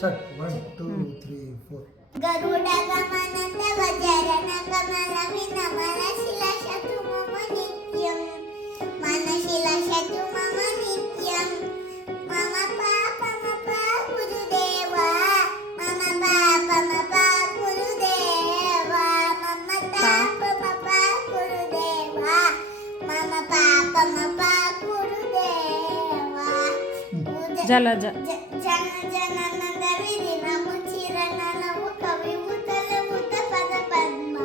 Start. 1, 2, 3, 4. Garuda गमनत वजरन कमल विनमल शिलशतु मम नित्यं मनशिलशतु मम नित्यं मम पापमपा गुरुदेवा मम पापमपा गुरुदेवा मम तापमपा गुरुदेवा मम पापमपा गुरुदेवा ಜಲ ಜನ ಜನನದ ವಿಧಿನ ಮುಚ್ಚಿರನನವು ಕವಿಭೂತಲಭೂತ ಪದ ಪದ್ಮ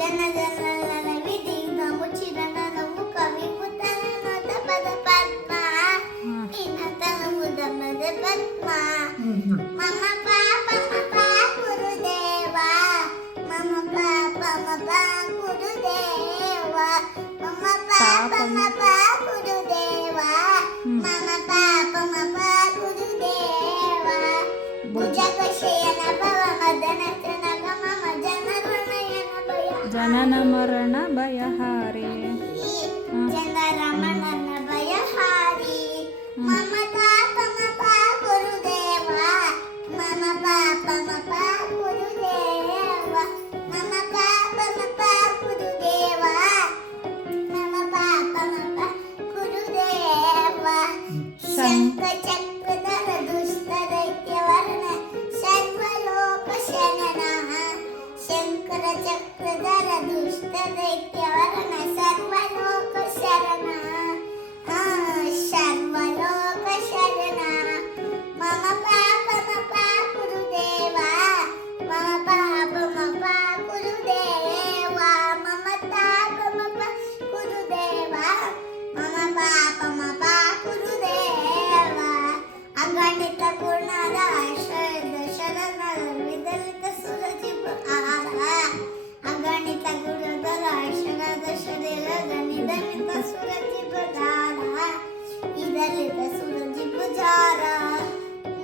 ಜನ ಜನನದ ವಿಧಿನ ಮುಚ್ಚಿರನನವು ಕವಿಭೂತಲಭೂತ ಪದ ಪದ್ಮ ಇನತನಮುದ ಮದ ಪದ್ಮ ಮಮ ಪಾಪಮಪ ಗುರುದೇವ ಮಮ ಪಾಪಮಪ ಗುರುದೇವ ಮಮ ಪಾಪಮಪ ಗುರುದೇವ ಮಮ ಪಾಪಮಪ ಗುರುದೇವ ಭುಜಗಶಯನ ಭವ ಮದನ ಚನಗ ಮಮ ಜನರಣಯನ ಭಯ ಜನನ ಮರಣ ಭಯಹಾರಿ ಜನರಮಣನ ಭಯಹಾರಿ ಮಮ ಪಾಪಮಪ ಗುರುದೇವ ಮಮ ಪಾಪಮಪ ಗುರುದೇವ ಮಮ ಪಾಪಮಪ ಗುರುದೇವ ಮಮ ಪಾಪಮಪ ಗುರುದೇವ ಶಂಕ ಚಕ್ರಧರ ದುಷ್ಟ ದೈತ್ಯವರ್ಣ ಸರ್ವಲೋಕ ಶರಣ ಶಂಕರ ಚಕ್ರಧರ ದುಷ್ಟ ದೈತ್ಯವರ್ಣ ಸರ್ವಲೋಕ ಶರಣ ಸರ್ವಲೋಕ ಶರಣ ಮಮ ಪಾಪಮಪ ಗುರುದೇವ ಮಮ ಪಾಪಮಪ ಗುರುದೇವ ಮಮ ತಾಪಮಪ ಗುರುದೇವ ಮಮ ಪಾಪಮಪ ಗುರುದೇವ ಅಗಣಿತ ಗುಣದ ಶರಣ ವಿದಲಿತ ಸುರಜಿಬ ಆಹಾರ ಅಗಣಿತ ಗುಣದ ಶರದ ಶರೀರ ಗಣಿತ ಸುರಜಿಬ ದಾರ ಇದಲಿತ ಸುರಜಿಬ ಜಾರ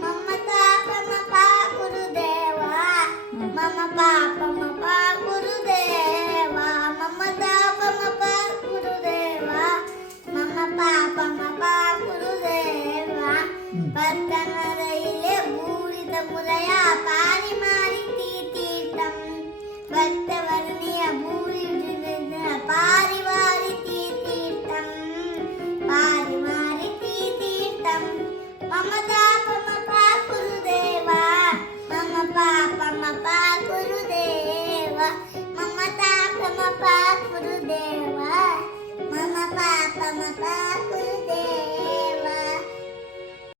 ಮಮ ತಾಪಮಪ ಗುರುದೇವ ಮಮ ಪಾಪಮಪ ಗುರುದೇವ ಮಮ ತಾಪಮಪ ಗುರುದೇವ ಮಮ ಪಾಪಮಪ ಗುರುದೇವ ಭಕ್ತನರೈಲೆ ಭೂರಿತ ಮುರಯ ಪಾರಿಮಾರಿತಿ ತೀರ್ಥಂ ಭಕ್ತವರ್ಣಿಯ ಭೂರಿತ ಪಾರಿವಾರಿತಿ ತೀರ್ಥಂ ಪಾರಿಮಾರಿತಿ ತೀರ್ಥಂ ಮಮ ತಾಪಮಪ ಗುರುದೇವ ಮಮ ಪಾಪಮಪ ಗುರುದೇವ ಮಮ ತಾಪಮಪ ಗುರುದೇವ ಮಮ ಪಾಪಮಪ ಗುರುದೇವ